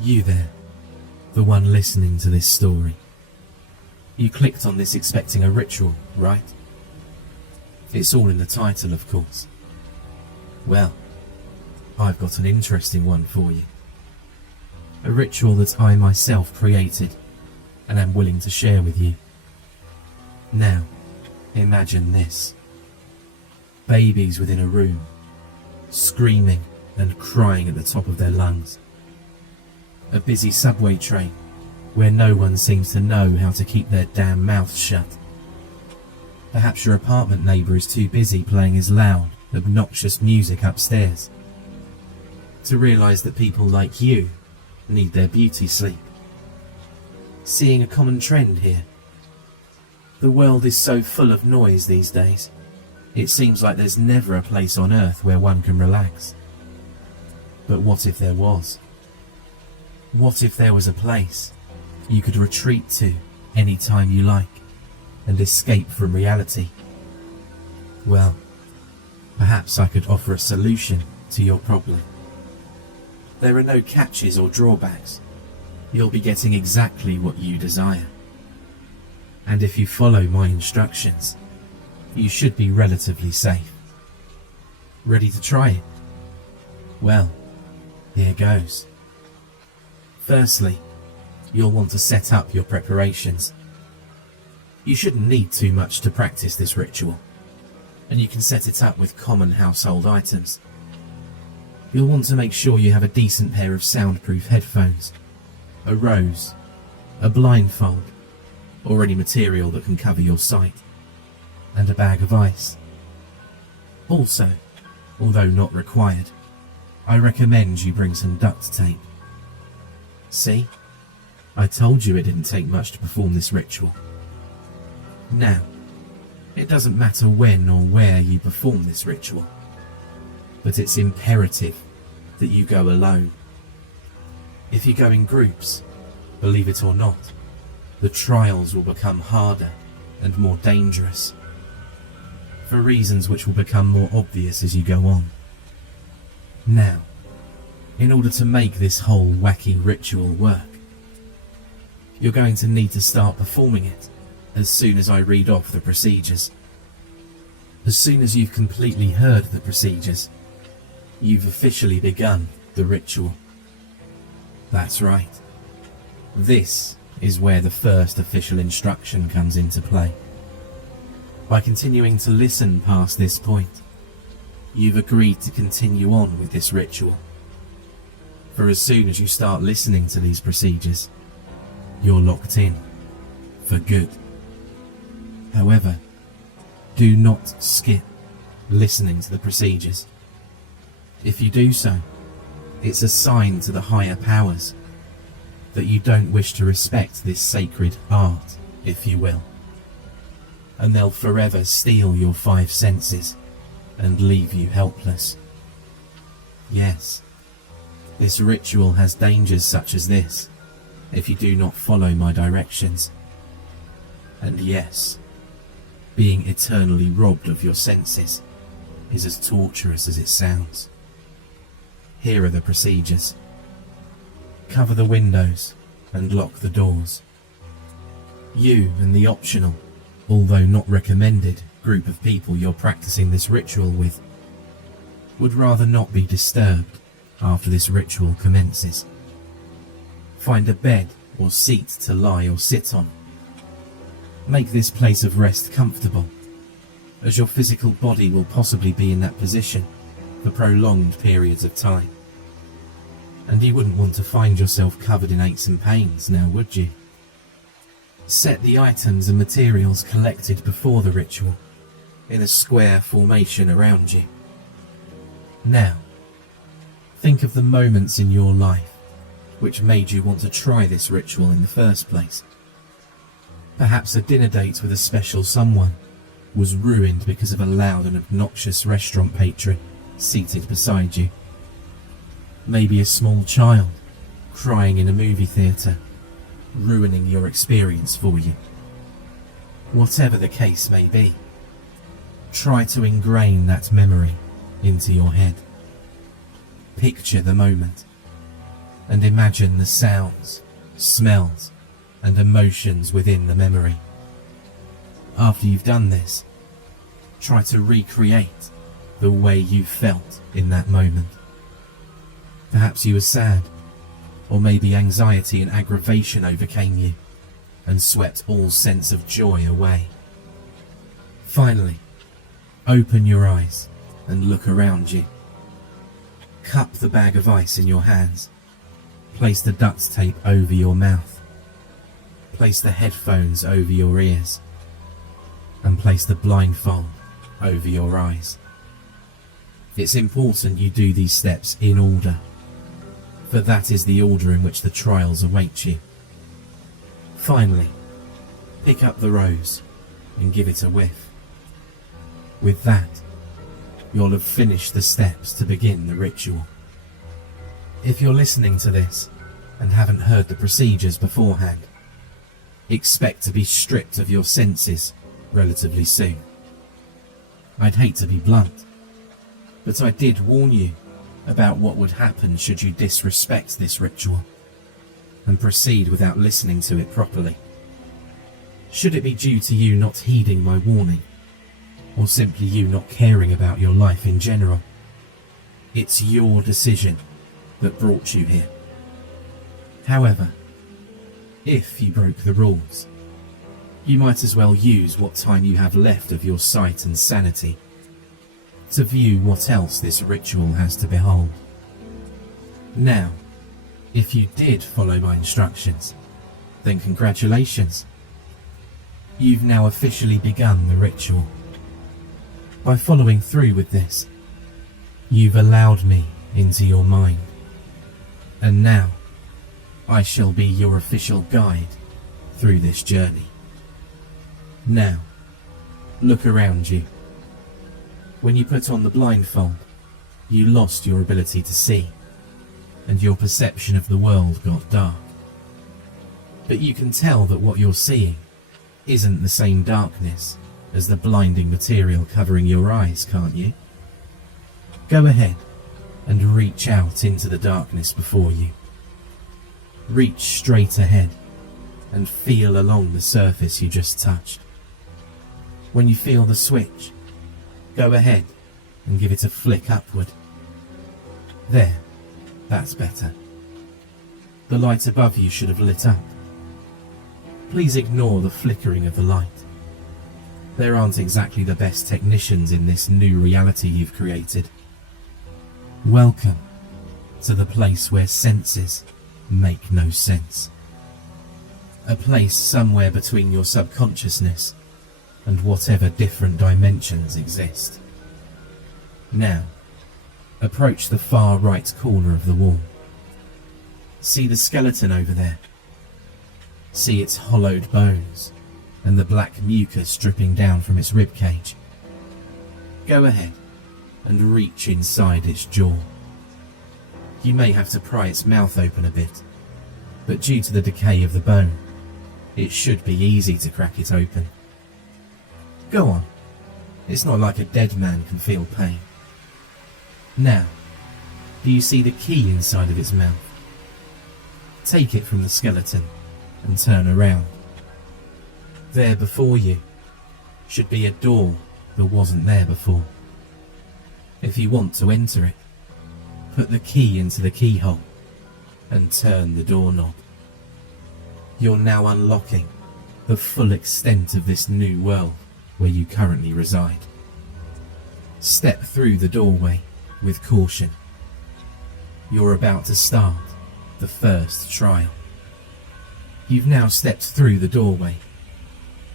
You there, the one listening to this story. You clicked on this expecting a ritual, right? It's all in the title, of course. Well, I've got an interesting one for you. A ritual that I myself created and am willing to share with you. Now, imagine this. Babies within a room, screaming and crying at the top of their lungs. A busy subway train where no one seems to know how to keep their damn mouths shut. Perhaps your apartment neighbour is too busy playing his loud, obnoxious music upstairs to realise that people like you need their beauty sleep. Seeing a common trend here. The world is so full of noise these days. It seems like there's never a place on earth where one can relax. But what if there was? What if there was a place you could retreat to any time you like and escape from reality? Well, perhaps I could offer a solution to your problem. There are no catches or drawbacks. You'll be getting exactly what you desire. And if you follow my instructions, you should be relatively safe. Ready to try it? Well, here goes. Firstly, you'll want to set up your preparations. You shouldn't need too much to practice this ritual, and you can set it up with common household items. You'll want to make sure you have a decent pair of soundproof headphones, a rose, a blindfold, or any material that can cover your sight, and a bag of ice. Also, although not required, I recommend you bring some duct tape. See? I told you it didn't take much to perform this ritual. Now, it doesn't matter when or where you perform this ritual, but it's imperative that you go alone. If you go in groups, believe it or not, the trials will become harder and more dangerous, for reasons which will become more obvious as you go on. Now, in order to make this whole wacky ritual work, you're going to need to start performing it as soon as I read off the procedures. As soon as you've completely heard the procedures, you've officially begun the ritual. That's right. This is where the first official instruction comes into play. By continuing to listen past this point, you've agreed to continue on with this ritual. For as soon as you start listening to these procedures, you're locked in, for good. However, do not skip listening to the procedures. If you do so, it's a sign to the higher powers that you don't wish to respect this sacred art, if you will. And they'll forever steal your 5 senses and leave you helpless. Yes, this ritual has dangers such as this, if you do not follow my directions. And yes, being eternally robbed of your senses is as torturous as it sounds. Here are the procedures. Cover the windows and lock the doors. You and the optional, although not recommended, group of people you're practicing this ritual with would rather not be disturbed after this ritual commences. Find a bed or seat to lie or sit on. Make this place of rest comfortable, as your physical body will possibly be in that position for prolonged periods of time. And you wouldn't want to find yourself covered in aches and pains, now would you? Set the items and materials collected before the ritual in a square formation around you. Now, think of the moments in your life which made you want to try this ritual in the first place. Perhaps a dinner date with a special someone was ruined because of a loud and obnoxious restaurant patron seated beside you. Maybe a small child crying in a movie theatre, ruining your experience for you. Whatever the case may be, try to ingrain that memory into your head. Picture the moment, and imagine the sounds, smells, and emotions within the memory. After you've done this, try to recreate the way you felt in that moment. Perhaps you were sad, or maybe anxiety and aggravation overcame you and swept all sense of joy away. Finally, open your eyes and look around you. Cup the bag of ice in your hands. Place the duct tape over your mouth. Place the headphones over your ears. And place the blindfold over your eyes. It's important you do these steps in order, for that is the order in which the trials await you. Finally, pick up the rose and give it a whiff. With that, you'll have finished the steps to begin the ritual. If you're listening to this and haven't heard the procedures beforehand, expect to be stripped of your senses relatively soon. I'd hate to be blunt, but I did warn you about what would happen should you disrespect this ritual and proceed without listening to it properly. Should it be due to you not heeding my warning, or simply you not caring about your life in general, it's your decision that brought you here. However, if you broke the rules, you might as well use what time you have left of your sight and sanity to view what else this ritual has to behold. Now, if you did follow my instructions, then congratulations. You've now officially begun the ritual. By following through with this, you've allowed me into your mind, and now I shall be your official guide through this journey. Now, look around you. When you put on the blindfold, you lost your ability to see, and your perception of the world got dark. But you can tell that what you're seeing isn't the same darkness as the blinding material covering your eyes, can't you? Go ahead and reach out into the darkness before you. Reach straight ahead and feel along the surface you just touched. When you feel the switch, go ahead and give it a flick upward. There, that's better. The light above you should have lit up. Please ignore the flickering of the light. There aren't exactly the best technicians in this new reality you've created. Welcome to the place where senses make no sense. A place somewhere between your subconsciousness and whatever different dimensions exist. Now, approach the far right corner of the wall. See the skeleton over there. See its hollowed bones and the black mucus dripping down from its ribcage. Go ahead and reach inside its jaw. You may have to pry its mouth open a bit, but due to the decay of the bone, it should be easy to crack it open. Go on, it's not like a dead man can feel pain. Now, do you see the key inside of its mouth? Take it from the skeleton and turn around. There before you should be a door that wasn't there before. If you want to enter it, put the key into the keyhole and turn the doorknob. You're now unlocking the full extent of this new world where you currently reside. Step through the doorway with caution. You're about to start the first trial. You've now stepped through the doorway,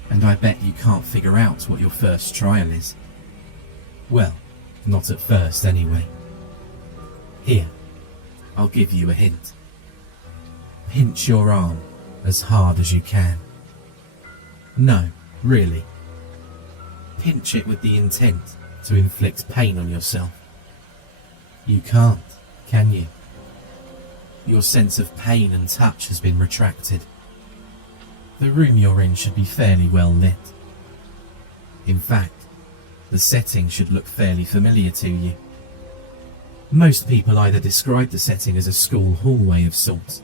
and I bet you can't figure out what your first trial is. Well, not at first anyway. Here, I'll give you a hint. Pinch your arm as hard as you can. No, really. Pinch it with the intent to inflict pain on yourself. You can't, can you? Your sense of pain and touch has been retracted. The room you're in should be fairly well lit. In fact, the setting should look fairly familiar to you. Most people either describe the setting as a school hallway of sorts,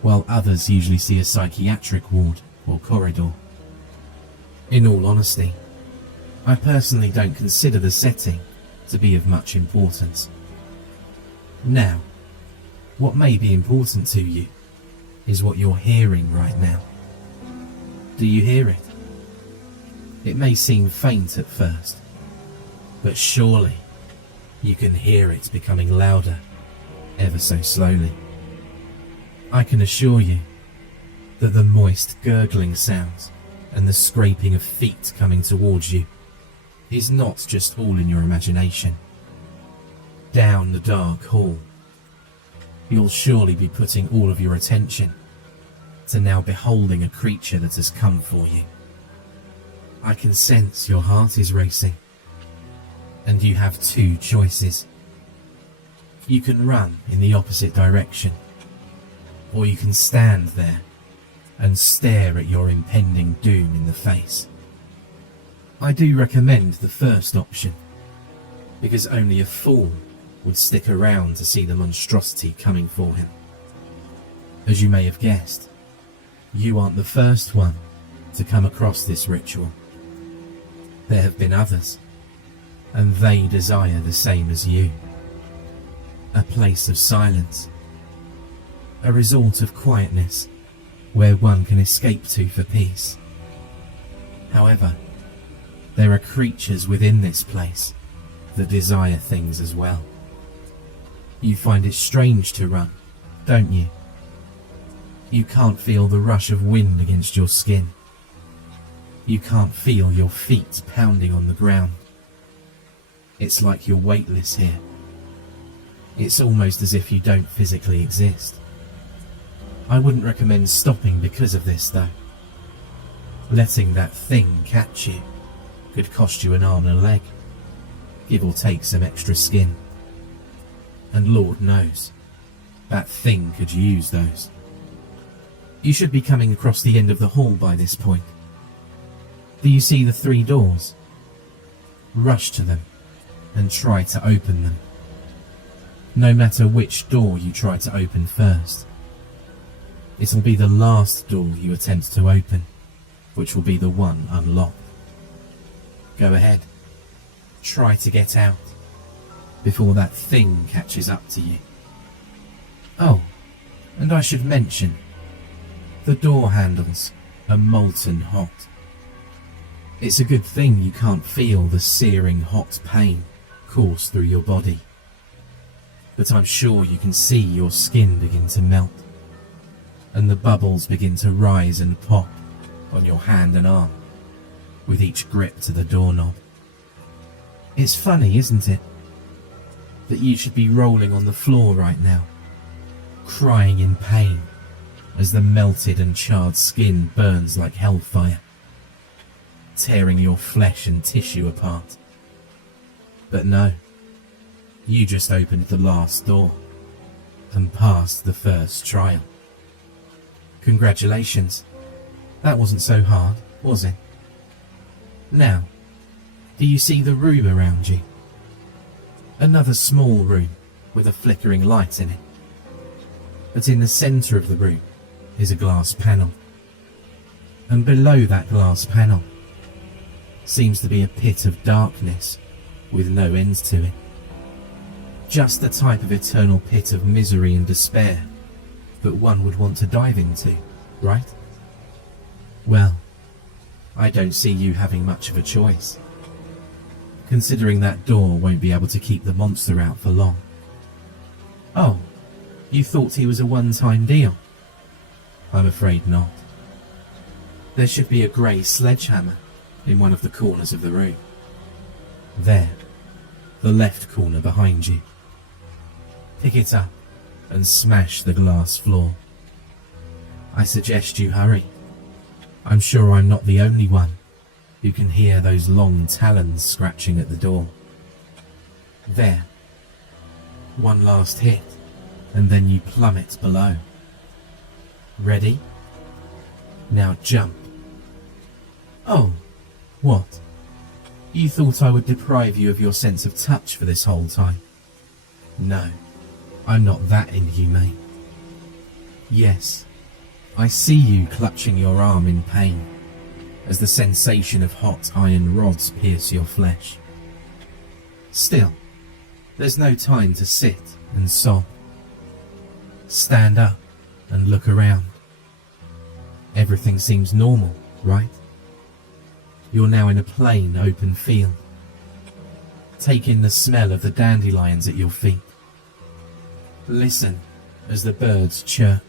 while others usually see a psychiatric ward or corridor. In all honesty, I personally don't consider the setting to be of much importance. Now, what may be important to you is what you're hearing right now. Do you hear it? It may seem faint at first, but surely you can hear it becoming louder, ever so slowly. I can assure you that the moist gurgling sounds and the scraping of feet coming towards you is not just all in your imagination. Down the dark hall, you'll surely be putting all of your attention to now beholding a creature that has come for you. I can sense your heart is racing, and you have two choices. You can run in the opposite direction, or you can stand there and stare at your impending doom in the face. I do recommend the first option, because only a fool would stick around to see the monstrosity coming for him. As you may have guessed, you aren't the first one to come across this ritual. There have been others, and they desire the same as you. A place of silence, a resort of quietness where one can escape to for peace. However, there are creatures within this place that desire things as well. You find it strange to run, don't you? You can't feel the rush of wind against your skin. You can't feel your feet pounding on the ground. It's like you're weightless here. It's almost as if you don't physically exist. I wouldn't recommend stopping because of this, though. Letting that thing catch you could cost you an arm and a leg, give or take some extra skin. And Lord knows, that thing could use those. You should be coming across the end of the hall by this point. Do you see the 3 doors? Rush to them and try to open them. No matter which door you try to open first, it'll be the last door you attempt to open, which will be the one unlocked. Go ahead, try to get out before that thing catches up to you. Oh, and I should mention, the door handles are molten hot. It's a good thing you can't feel the searing hot pain course through your body, but I'm sure you can see your skin begin to melt, and the bubbles begin to rise and pop on your hand and arm with each grip to the doorknob. It's funny, isn't it, that you should be rolling on the floor right now, crying in pain as the melted and charred skin burns like hellfire, tearing your flesh and tissue apart. But no, you just opened the last door and passed the first trial. Congratulations, that wasn't so hard, was it? Now, do you see the room around you? Another small room with a flickering light in it. But in the centre of the room is a glass panel, and below that glass panel seems to be a pit of darkness with no end to it. Just the type of eternal pit of misery and despair that one would want to dive into, right? Well, I don't see you having much of a choice, considering that door won't be able to keep the monster out for long. Oh, you thought he was a one-time deal? I'm afraid not. There should be a grey sledgehammer in one of the corners of the room. There, the left corner behind you. Pick it up and smash the glass floor. I suggest you hurry. I'm sure I'm not the only one who can hear those long talons scratching at the door. There. One last hit, and then you plummet below. Ready? Now jump. Oh, what? You thought I would deprive you of your sense of touch for this whole time? No, I'm not that inhumane. Yes, I see you clutching your arm in pain as the sensation of hot iron rods pierce your flesh. Still, there's no time to sit and sob. Stand up and look around. Everything seems normal, right? You're now in a plain, open field. Take in the smell of the dandelions at your feet. Listen as the birds chirp,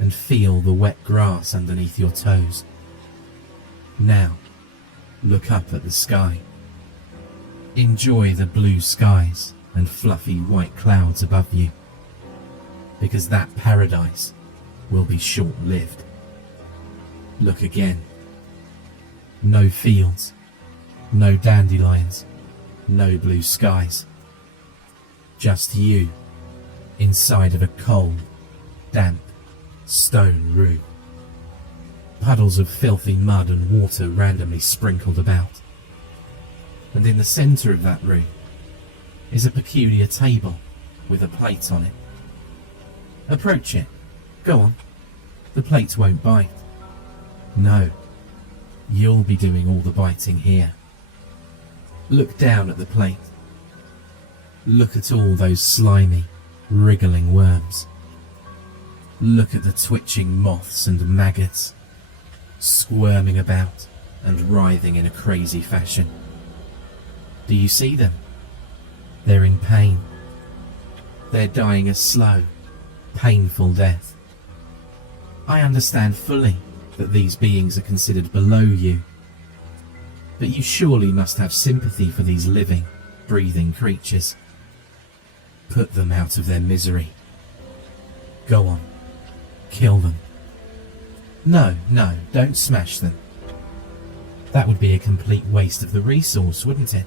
and feel the wet grass underneath your toes. Now, look up at the sky. Enjoy the blue skies and fluffy white clouds above you, because that paradise will be short-lived. Look again. No fields, no dandelions, no blue skies. Just you, inside of a cold, damp, stone room. Puddles of filthy mud and water randomly sprinkled about. And in the centre of that room is a peculiar table with a plate on it. Approach it. Go on. The plate won't bite. No, you'll be doing all the biting here. Look down at the plate. Look at all those slimy, wriggling worms. Look at the twitching moths and maggots, squirming about and writhing in a crazy fashion. Do you see them? They're in pain. They're dying a slow, painful death. I understand fully that these beings are considered below you, but you surely must have sympathy for these living, breathing creatures. Put them out of their misery. Go on. Kill them. No, don't smash them. That would be a complete waste of the resource, wouldn't it?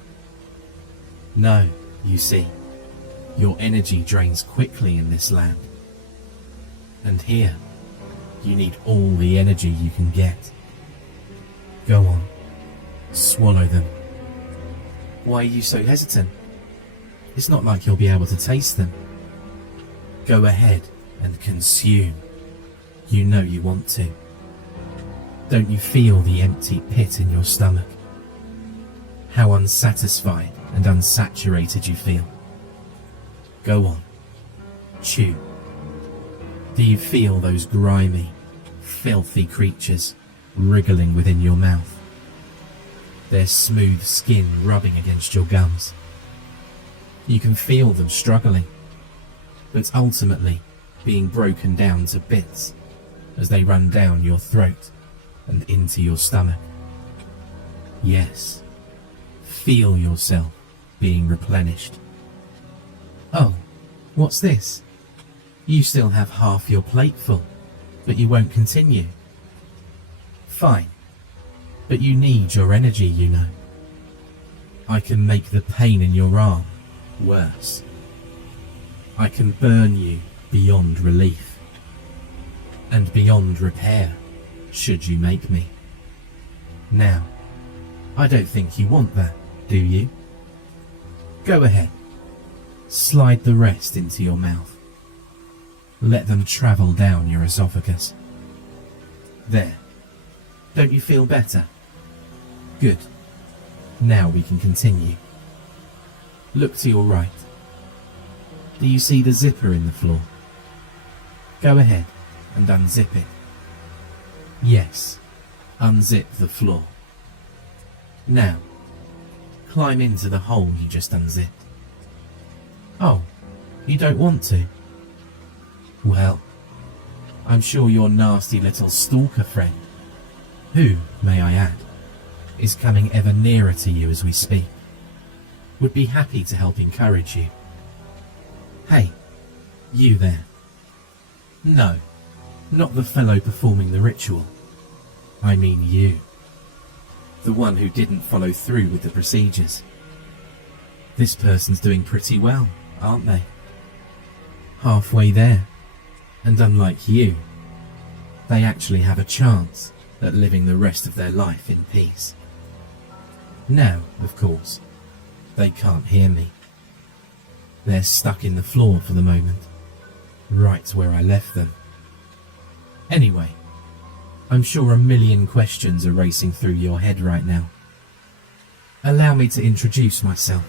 No, you see, your energy drains quickly in this land. And here, you need all the energy you can get. Go on, swallow them. Why are you so hesitant? It's not like you'll be able to taste them. Go ahead and consume. You know you want to. Don't you feel the empty pit in your stomach? How unsatisfied and unsaturated you feel. Go on, chew. Do you feel those grimy, filthy creatures wriggling within your mouth? Their smooth skin rubbing against your gums. You can feel them struggling, but ultimately being broken down to bits as they run down your throat and into your stomach. Yes, feel yourself being replenished. Oh, what's this? You still have half your plate full, but you won't continue. Fine, but you need your energy, you know. I can make the pain in your arm worse. I can burn you beyond relief and beyond repair, should you make me. Now, I don't think you want that, do you? Go ahead. Slide the rest into your mouth. Let them travel down your esophagus. There. Don't you feel better? Good. Now we can continue. Look to your right. Do you see the zipper in the floor? Go ahead and unzip it. Yes, unzip the floor. Now, climb into the hole you just unzipped. Oh, you don't want to? Well, I'm sure your nasty little stalker friend, who, may I add, is coming ever nearer to you as we speak, would be happy to help encourage you. Hey, you there. No, not the fellow performing the ritual. I mean you. The one who didn't follow through with the procedures. This person's doing pretty well, aren't they? Halfway there. And unlike you, they actually have a chance at living the rest of their life in peace. Now, of course, they can't hear me. They're stuck in the floor for the moment, right where I left them. Anyway, I'm sure a million questions are racing through your head right now. Allow me to introduce myself.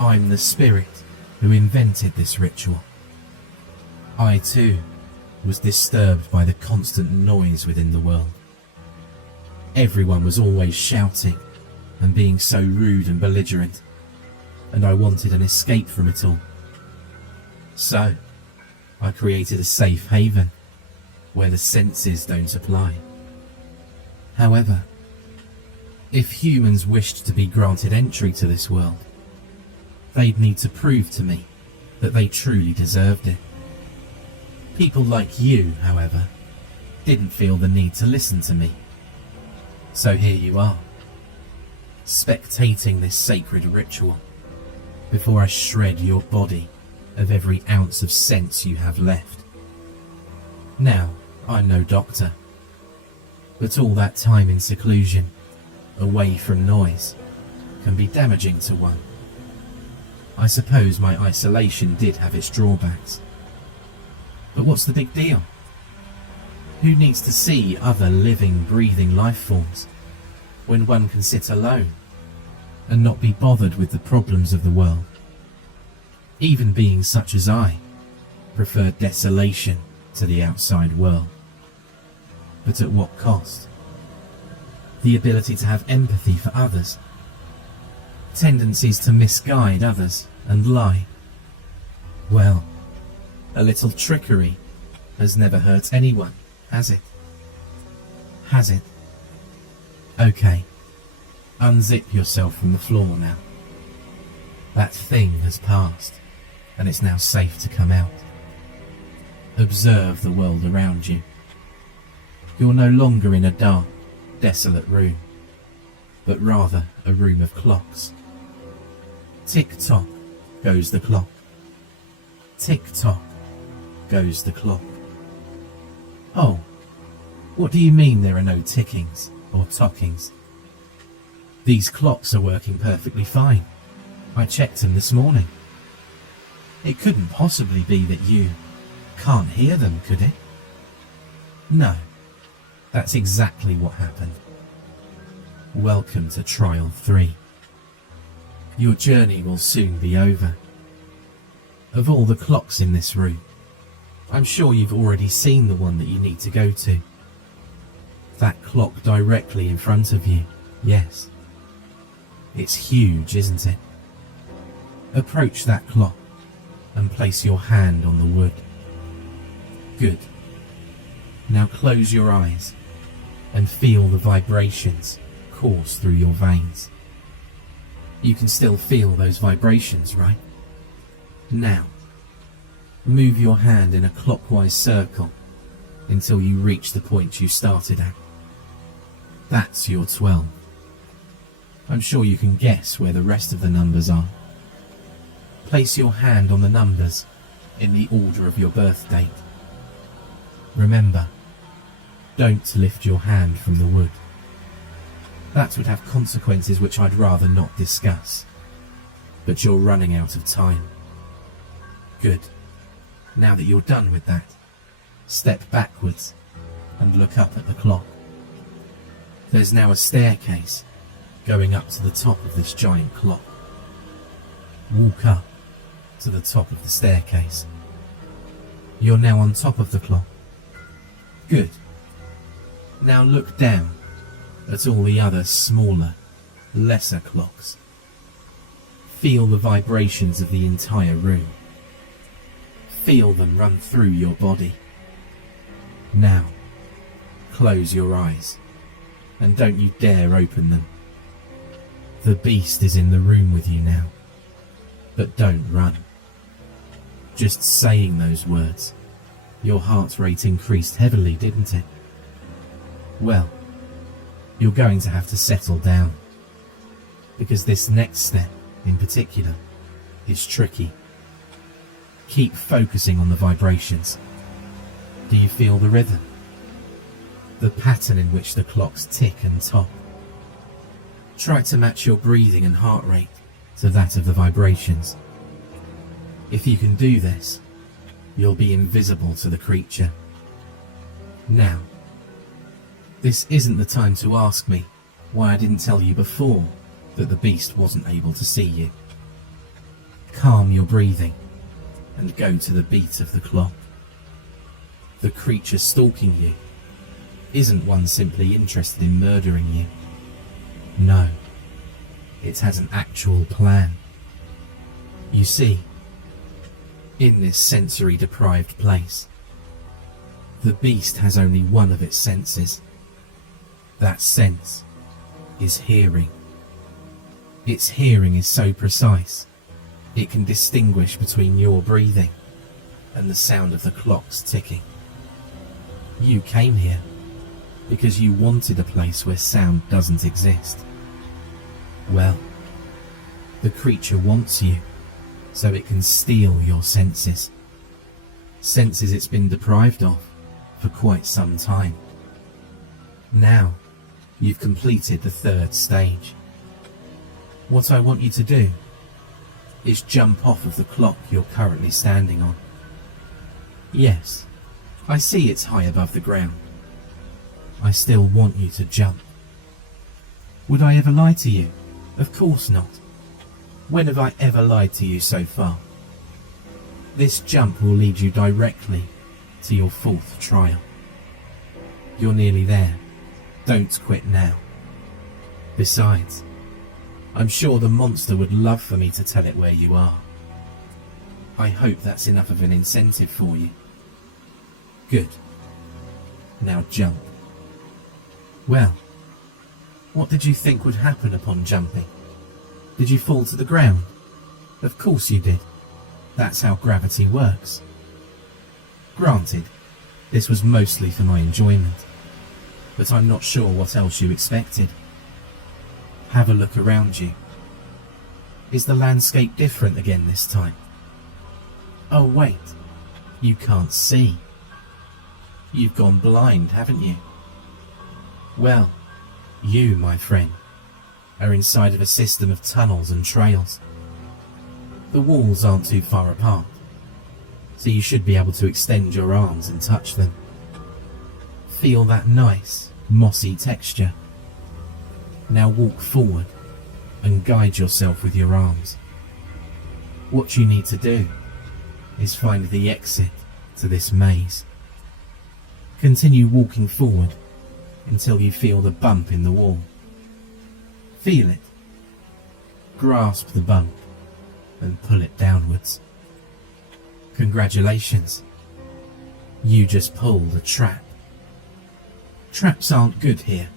I'm the spirit who invented this ritual. I too was disturbed by the constant noise within the world. Everyone was always shouting and being so rude and belligerent, and I wanted an escape from it all. So, I created a safe haven where the senses don't apply. However, if humans wished to be granted entry to this world, they'd need to prove to me that they truly deserved it. People like you, however, didn't feel the need to listen to me. So here you are, spectating this sacred ritual before I shred your body of every ounce of sense you have left. Now, I'm no doctor, but all that time in seclusion, away from noise, can be damaging to one. I suppose my isolation did have its drawbacks. But what's the big deal? Who needs to see other living, breathing life forms when one can sit alone and not be bothered with the problems of the world? Even beings such as I prefer desolation to the outside world. But at what cost? The ability to have empathy for others, tendencies to misguide others and lie. Well, a little trickery has never hurt anyone, has it? Has it? Okay, unzip yourself from the floor now. That thing has passed, and it's now safe to come out. Observe the world around you. You're no longer in a dark, desolate room, but rather a room of clocks. Tick-tock goes the clock. Tick-tock goes the clock. Oh, what do you mean there are no tickings or tockings? These clocks are working perfectly fine. I checked them this morning. It couldn't possibly be that you can't hear them, could it? No, that's exactly what happened. Welcome to Trial 3. Your journey will soon be over. Of all the clocks in this room, I'm sure you've already seen the one that you need to go to. That clock directly in front of you, yes. It's huge, isn't it? Approach that clock and place your hand on the wood. Good. Now close your eyes and feel the vibrations course through your veins. You can still feel those vibrations, right? Now, move your hand in a clockwise circle until you reach the point you started at. That's your 12. I'm sure you can guess where the rest of the numbers are. Place your hand on the numbers in the order of your birth date. Remember, don't lift your hand from the wood. That would have consequences which I'd rather not discuss. But you're running out of time. Good. Now that you're done with that, step backwards and look up at the clock. There's now a staircase going up to the top of this giant clock. Walk up to the top of the staircase. You're now on top of the clock. Good. Now look down at all the other smaller, lesser clocks. Feel the vibrations of the entire room. Feel them run through your body. Now, close your eyes, and don't you dare open them. The beast is in the room with you now, but don't run. Just saying those words, your heart rate increased heavily, didn't it? Well, you're going to have to settle down, because this next step, in particular, is tricky. Keep focusing on the vibrations. Do you feel the rhythm? The pattern in which the clocks tick and tock. Try to match your breathing and heart rate to that of the vibrations. If you can do this, you'll be invisible to the creature. Now, this isn't the time to ask me why I didn't tell you before that the beast wasn't able to see you. Calm your breathing and go to the beat of the clock. The creature stalking you isn't one simply interested in murdering you. No, it has an actual plan. You see, in this sensory-deprived place, the beast has only one of its senses. That sense is hearing. Its hearing is so precise, it can distinguish between your breathing and the sound of the clocks ticking. You came here because you wanted a place where sound doesn't exist. Well, the creature wants you so it can steal your senses. Senses it's been deprived of for quite some time. Now, you've completed the third stage. What I want you to do is jump off of the clock you're currently standing on. Yes, I see it's high above the ground. I still want you to jump. Would I ever lie to you? Of course not. When have I ever lied to you so far? This jump will lead you directly to your fourth trial. You're nearly there. Don't quit now. Besides, I'm sure the monster would love for me to tell it where you are. I hope that's enough of an incentive for you. Good. Now jump. Well, what did you think would happen upon jumping? Did you fall to the ground? Of course you did. That's how gravity works. Granted, this was mostly for my enjoyment, but I'm not sure what else you expected. Have a look around you. Is the landscape different again this time? Oh wait, you can't see. You've gone blind, haven't you? Well, you, my friend, are inside of a system of tunnels and trails. The walls aren't too far apart, so you should be able to extend your arms and touch them. Feel that nice, mossy texture. Now walk forward and guide yourself with your arms. What you need to do is find the exit to this maze. Continue walking forward until you feel the bump in the wall. Feel it. Grasp the bump and pull it downwards. Congratulations. You just pulled a trap. Traps aren't good here,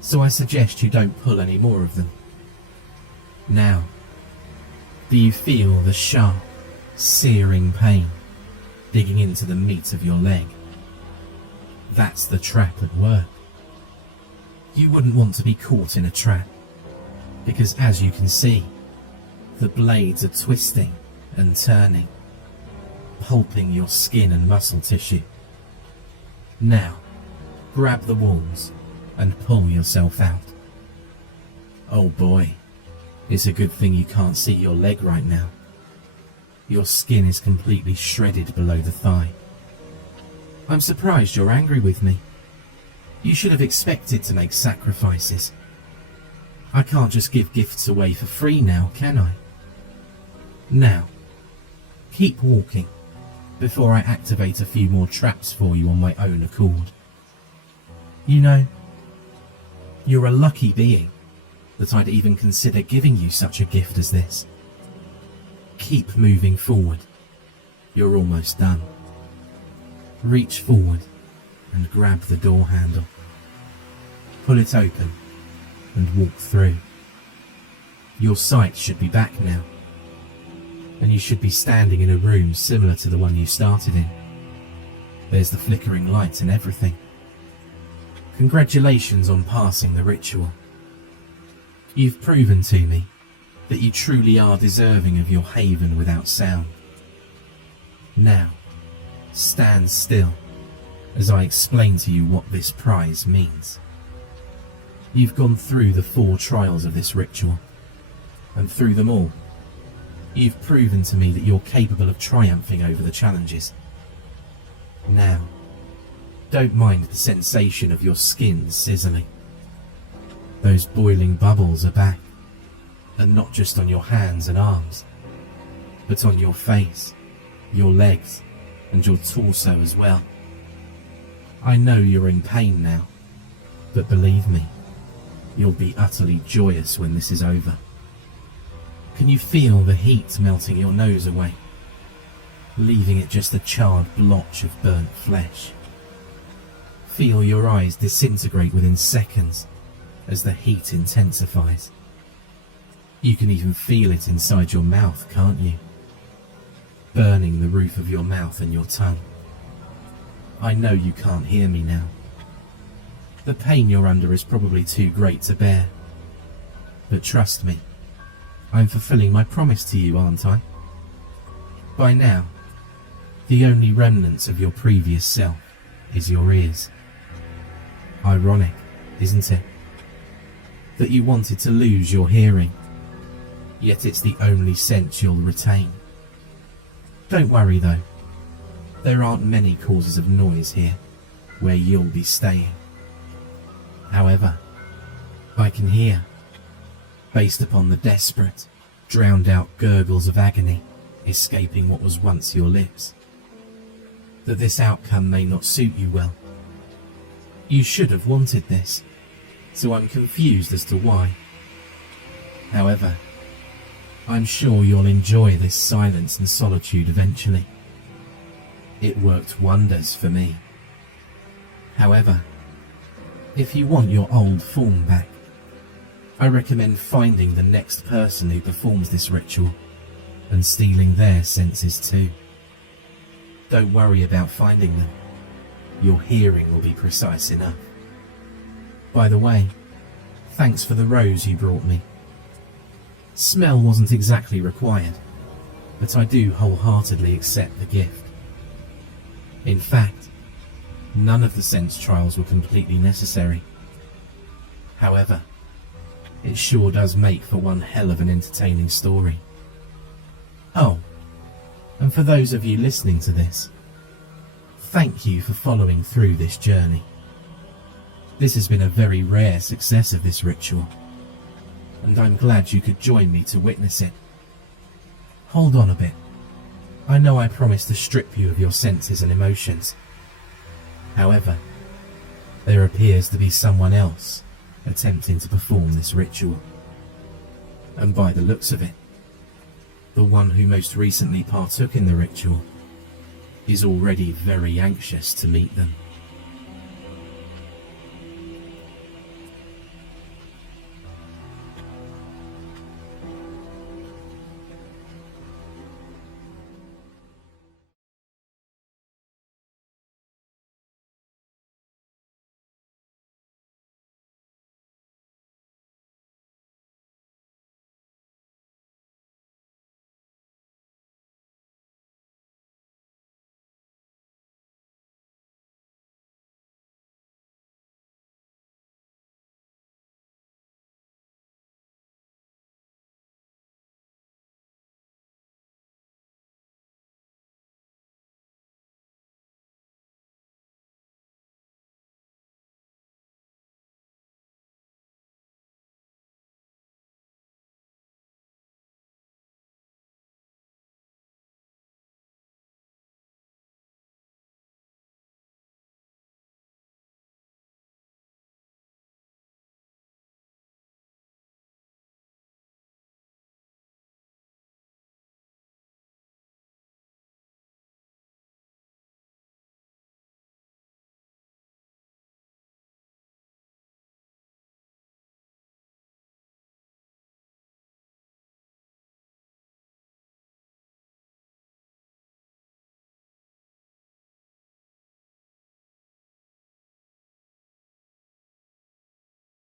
so I suggest you don't pull any more of them. Now, do you feel the sharp, searing pain digging into the meat of your leg? That's the trap at work. You wouldn't want to be caught in a trap, because as you can see, the blades are twisting and turning, pulping your skin and muscle tissue. Now, grab the walls and pull yourself out. Oh boy, it's a good thing you can't see your leg right now. Your skin is completely shredded below the thigh. I'm surprised you're angry with me. You should have expected to make sacrifices. I can't just give gifts away for free now, can I? Now, keep walking before I activate a few more traps for you on my own accord. You know, you're a lucky being that I'd even consider giving you such a gift as this. Keep moving forward. You're almost done. Reach forward and grab the door handle. Pull it open and walk through. Your sight should be back now, and you should be standing in a room similar to the one you started in. There's the flickering light and everything. Congratulations on passing the ritual. You've proven to me that you truly are deserving of your haven without sound. Now, stand still as I explain to you what this prize means. You've gone through the 4 trials of this ritual, and through them all, You've proven to me that you're capable of triumphing over the challenges. Now, don't mind the sensation of your skin sizzling. Those boiling bubbles are back, and not just on your hands and arms, but on your face, your legs, and your torso as well. I know you're in pain now, but believe me, you'll be utterly joyous when this is over. Can you feel the heat melting your nose away, leaving it just a charred blotch of burnt flesh? Feel your eyes disintegrate within seconds as the heat intensifies. You can even feel it inside your mouth, can't you? Burning the roof of your mouth and your tongue. I know you can't hear me now. The pain you're under is probably too great to bear. But trust me, I'm fulfilling my promise to you, aren't I? By now, the only remnants of your previous self is your ears. Ironic, isn't it? That you wanted to lose your hearing, yet it's the only sense you'll retain. Don't worry though, there aren't many causes of noise here where you'll be staying. However, I can hear, based upon the desperate, drowned out gurgles of agony escaping what was once your lips, that this outcome may not suit you well. You should have wanted this, so I'm confused as to why. However, I'm sure you'll enjoy this silence and solitude eventually. It worked wonders for me. However, if you want your old form back, I recommend finding the next person who performs this ritual and stealing their senses too. Don't worry about finding them. Your hearing will be precise enough. By the way, thanks for the rose you brought me. Smell wasn't exactly required, but I do wholeheartedly accept the gift. In fact, none of the sense trials were completely necessary. However, it sure does make for one hell of an entertaining story. Oh, and for those of you listening to this, thank you for following through this journey. This has been a very rare success of this ritual, and I'm glad you could join me to witness it. Hold on a bit. I know I promised to strip you of your senses and emotions. However, there appears to be someone else attempting to perform this ritual. And by the looks of it, the one who most recently partook in the ritual is already very anxious to meet them.